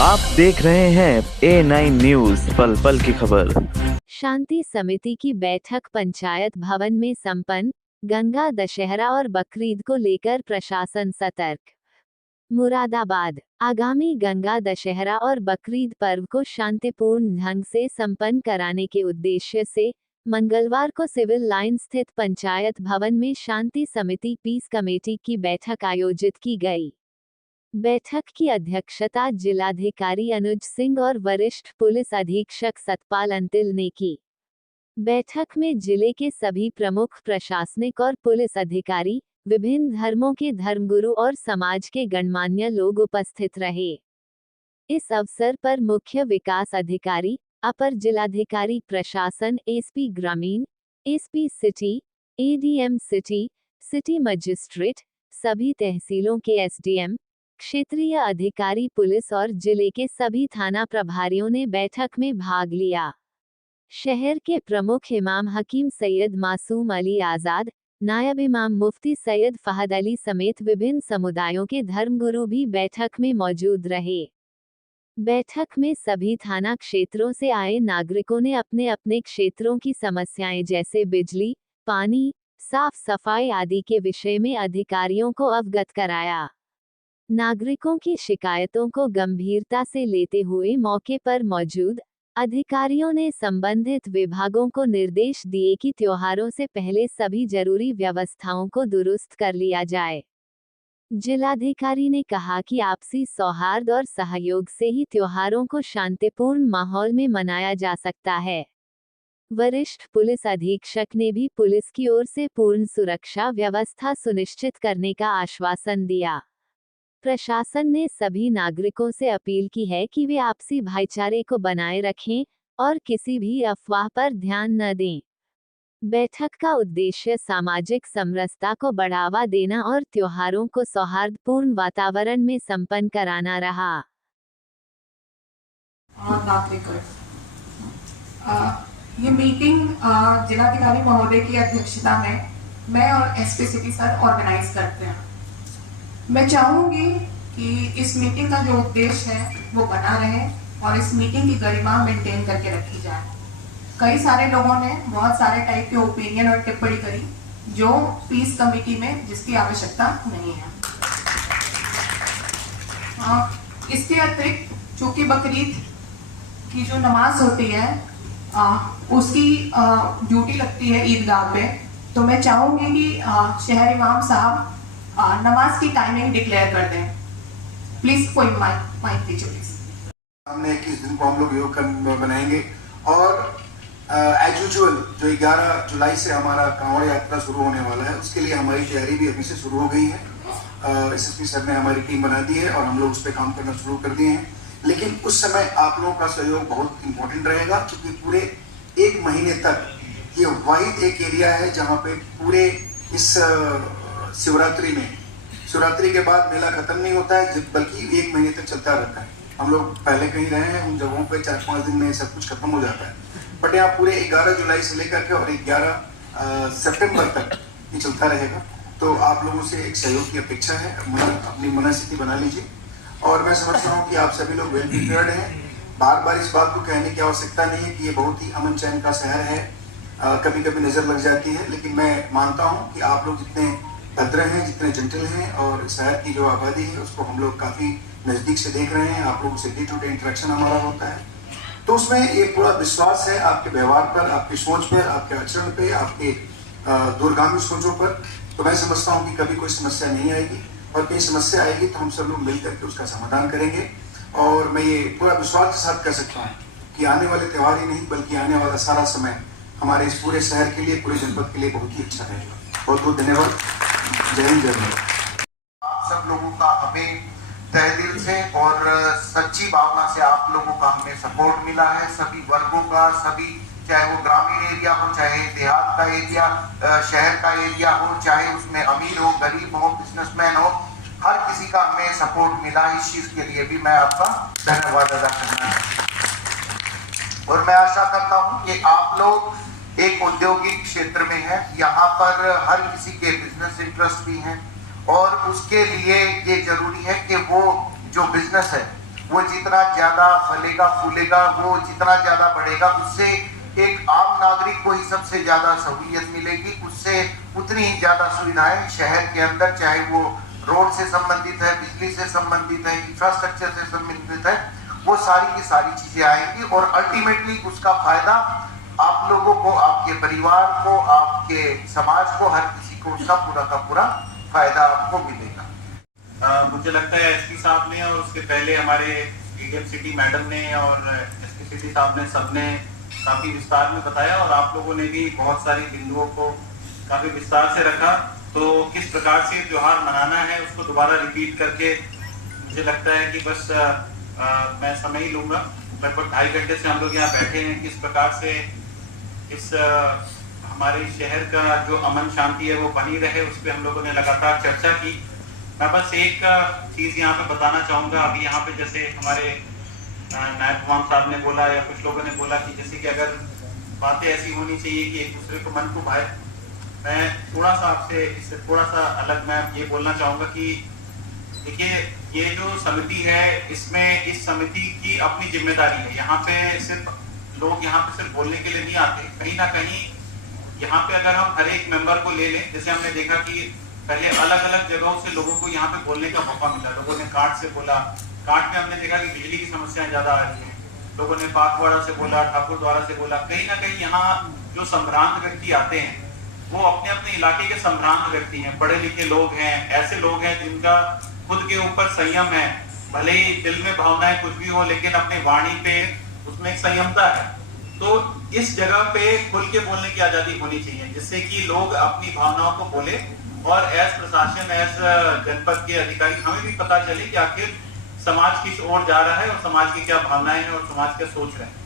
आप देख रहे हैं A9 न्यूज, पल पल की खबर। शांति समिति की बैठक पंचायत भवन में संपन्न। गंगा दशहरा और बकरीद को लेकर प्रशासन सतर्क। मुरादाबाद। आगामी गंगा दशहरा और बकरीद पर्व को शांतिपूर्ण ढंग से संपन्न कराने के उद्देश्य से मंगलवार को सिविल लाइन स्थित पंचायत भवन में शांति समिति पीस कमेटी की बैठक आयोजित की गई। बैठक की अध्यक्षता जिलाधिकारी अनुज सिंह और वरिष्ठ पुलिस अधीक्षक सतपाल अंतिल ने की। बैठक में जिले के सभी प्रमुख प्रशासनिक और पुलिस अधिकारी, विभिन्न धर्मों के धर्मगुरु और समाज के गणमान्य लोग उपस्थित रहे। इस अवसर पर मुख्य विकास अधिकारी, अपर जिलाधिकारी प्रशासन, एसपी ग्रामीण, SP city, ADM city, city magistrate, सभी तहसीलों के एसडीएम, क्षेत्रीय अधिकारी पुलिस और जिले के सभी थाना प्रभारियों ने बैठक में भाग लिया। शहर के प्रमुख इमाम हकीम सैयद मासूम अली आजाद, नायब इमाम मुफ्ती सैयद फहद अली समेत विभिन्न समुदायों के धर्मगुरु भी बैठक में मौजूद रहे। बैठक में सभी थाना क्षेत्रों से आए नागरिकों ने अपने अपने क्षेत्रों की समस्याएं जैसे बिजली, पानी, साफ सफाई आदि के विषय में अधिकारियों को अवगत कराया। नागरिकों की शिकायतों को गंभीरता से लेते हुए मौके पर मौजूद अधिकारियों ने संबंधित विभागों को निर्देश दिए कि त्योहारों से पहले सभी जरूरी व्यवस्थाओं को दुरुस्त कर लिया जाए। जिलाधिकारी ने कहा कि आपसी सौहार्द और सहयोग से ही त्योहारों को शांतिपूर्ण माहौल में मनाया जा सकता है। वरिष्ठ पुलिस अधीक्षक ने भी पुलिस की ओर से पूर्ण सुरक्षा व्यवस्था सुनिश्चित करने का आश्वासन दिया। प्रशासन ने सभी नागरिकों से अपील की है कि वे आपसी भाईचारे को बनाए रखें और किसी भी अफवाह पर ध्यान न दें। बैठक का उद्देश्य सामाजिक समरसता को बढ़ावा देना और त्योहारों को सौहार्दपूर्ण वातावरण में संपन्न कराना रहा। ये मीटिंग जिलाधिकारी महोदय की अध्यक्षता में मैं और एसपी सिटी सर ऑर्गेनाइज करते हैं। मैं चाहूंगी कि इस मीटिंग का जो उद्देश्य है वो बना रहे और इस मीटिंग की गरिमा मेंटेन करके रखी जाए। कई सारे लोगों ने बहुत सारे टाइप के ओपिनियन और टिप्पणी करी जो पीस कमेटी में जिसकी आवश्यकता नहीं है। इसके अतिरिक्त चूंकि बकरीद की जो नमाज होती है उसकी ड्यूटी लगती है ईदगाह पे, तो मैं चाहूंगी कि शहर इमाम साहब नमाज की टाइमिंग डिक्लेयर कर दें। प्लीज कोई माइक दीजिए प्लीज। हमने 21 दिन को हम लोग योग बनाएंगे और एज यूजुअल जो 11 जुलाई से हमारा कांवड़ यात्रा शुरू होने वाला है उसके लिए हमारी तैयारी भी अभी से शुरू हो गई है। एसएसपी सर ने हमारी टीम बना दी है और हम लोग उस पर काम करना शुरू कर दिए हैं। लेकिन उस समय आप लोगों का सहयोग बहुत इंपॉर्टेंट रहेगा क्योंकि पूरे 1 महीने तक ये वाइड एक एरिया है जहाँ पे पूरे इस शिवरात्रि के बाद मेला खत्म नहीं होता है बल्कि 1 महीने तक चलता रहता है। हम लोग पहले कहीं रहे हैं उन जगहों पे 4-5 दिन में सब कुछ खत्म हो जाता है, बट यहाँ पूरे 11 जुलाई से लेकर के और 11 सितंबर तक ये चलता रहेगा। तो आप लोगों से एक सहयोग की अपेक्षा है। अपनी मनस्थिति बना लीजिए और मैं समझता हूँ कि आप सभी लोग वेल प्रिपेयर्ड हैं। बार बार इस बात को कहने की आवश्यकता नहीं है कि ये बहुत ही अमन चैन का शहर है। कभी कभी नजर लग जाती है, लेकिन मैं मानता हूँ कि आप लोग जितने भद्र हैं, जितने जंटल हैं और शहर की जो आबादी है उसको हम लोग काफ़ी नज़दीक से देख रहे हैं। आप लोगों से डे टू डे इंटरेक्शन हमारा होता है, तो उसमें एक पूरा विश्वास है आपके व्यवहार पर, आपकी सोच पर, आपके आचरण पे, आपके दूरगामी सोचों पर। तो मैं समझता हूँ कि कभी कोई समस्या नहीं आएगी और कहीं समस्या आएगी तो हम सब लोग मिल करके उसका समाधान करेंगे। और मैं ये पूरा विश्वास के साथ कह सकता हूँ कि आने वाले त्यौहार ही नहीं बल्कि आने वाला सारा समय हमारे इस पूरे शहर के लिए, पूरे जनपद के लिए बहुत ही अच्छा रहेगा। बहुत बहुत धन्यवाद। जय हिंद, जय भारत। आप सब लोगों का हमें तहे दिल से और सच्ची भावना से आप लोगों का हमें सपोर्ट मिला है, सभी वर्गों का, सभी, चाहे वो ग्रामीण एरिया हो, चाहे देहात का एरिया, शहर का एरिया हो, चाहे उसमें अमीर हो, गरीब हो, बिजनेसमैन हो, हर किसी का हमें सपोर्ट मिला। इस चीज के लिए भी मैं आपका धन्यवाद अदा करना है और मैं आशा करता हूँ कि आप लोग एक औद्योगिक क्षेत्र में है। यहाँ पर हर किसी के बिजनेस इंटरेस्ट भी हैं और उसके लिए ये जरूरी है कि वो जो बिजनेस है वो जितना ज्यादा फलेगा फूलेगा, वो जितना ज्यादा बढ़ेगा, उससे एक आम नागरिक को ही सबसे ज्यादा सहूलियत मिलेगी, उससे उतनी ही ज्यादा सुविधाएं शहर के अंदर, चाहे वो रोड से संबंधित है, बिजली से संबंधित है, इंफ्रास्ट्रक्चर से संबंधित है, वो सारी की सारी चीजें आएंगी और अल्टीमेटली उसका फायदा आप लोगों को, आपके परिवार को, आपके समाज को, हर किसी को उसका पूरा का पूरा फायदा आपको मिलेगा। मुझे लगता है एसपी साहब ने और उसके पहले हमारे डीएम सिटी मैडम ने और एसपी सिटी साहब ने सबने काफी विस्तार में बताया और आप लोगों ने भी बहुत सारी बिंदुओं को काफी विस्तार से रखा। तो किस प्रकार से त्योहार मनाना है उसको दोबारा रिपीट करके मुझे लगता है कि बस मैं समय ही लूंगा। लगभग 2.5 घंटे से हम लोग यहाँ बैठे हैं, किस प्रकार से इस हमारे शहर का जो अमन शांति है वो बनी रहे, उस पर हम लोगों ने लगातार चर्चा की। मैं बस एक चीज यहाँ पे बताना चाहूंगा। अभी यहाँ पे जैसे हमारे नायब हुमाम साहब ने बोला या कुछ लोगों ने बोला कि जैसे कि अगर बातें ऐसी होनी चाहिए कि एक दूसरे को मन को भाए, मैं थोड़ा सा आपसे इससे थोड़ा सा अलग मैं ये बोलना चाहूंगा कि देखिए ये जो समिति है इसमें इस समिति की अपनी जिम्मेदारी है। यहाँ पे सिर्फ लोग यहाँ पे सिर्फ बोलने के लिए नहीं आते, कहीं ना कहीं यहाँ पे अगर हम हर एक मेंबर को ले लें, जैसे हमने देखा कि पहले अलग अलग जगहों से लोगों को यहाँ पे बोलने का मौका मिला। लोगों ने काट से बोला, काट में हमने देखा कि बिजली की समस्याएं ज्यादा आ रही है, लोगों ने पाकवाड़ा से बोला, ठाकुर द्वारा से बोला। कहीं ना कहीं यहाँ जो संभ्रांत व्यक्ति आते हैं वो अपने अपने इलाके के संभ्रांत व्यक्ति हैं, पढ़े लिखे लोग हैं, ऐसे लोग हैं जिनका खुद के ऊपर संयम है, भले ही दिल में भावनाएं कुछ भी हो लेकिन अपने वाणी पे उसमें एक संयमता है। तो इस जगह पे खुल के बोलने की आजादी होनी चाहिए जिससे कि लोग अपनी भावनाओं को बोले और एज प्रशासन, एज जनपद के अधिकारी हमें भी पता चले कि आखिर समाज किस ओर जा रहा है और समाज की क्या भावनाएं हैं और समाज क्या सोच रहे हैं।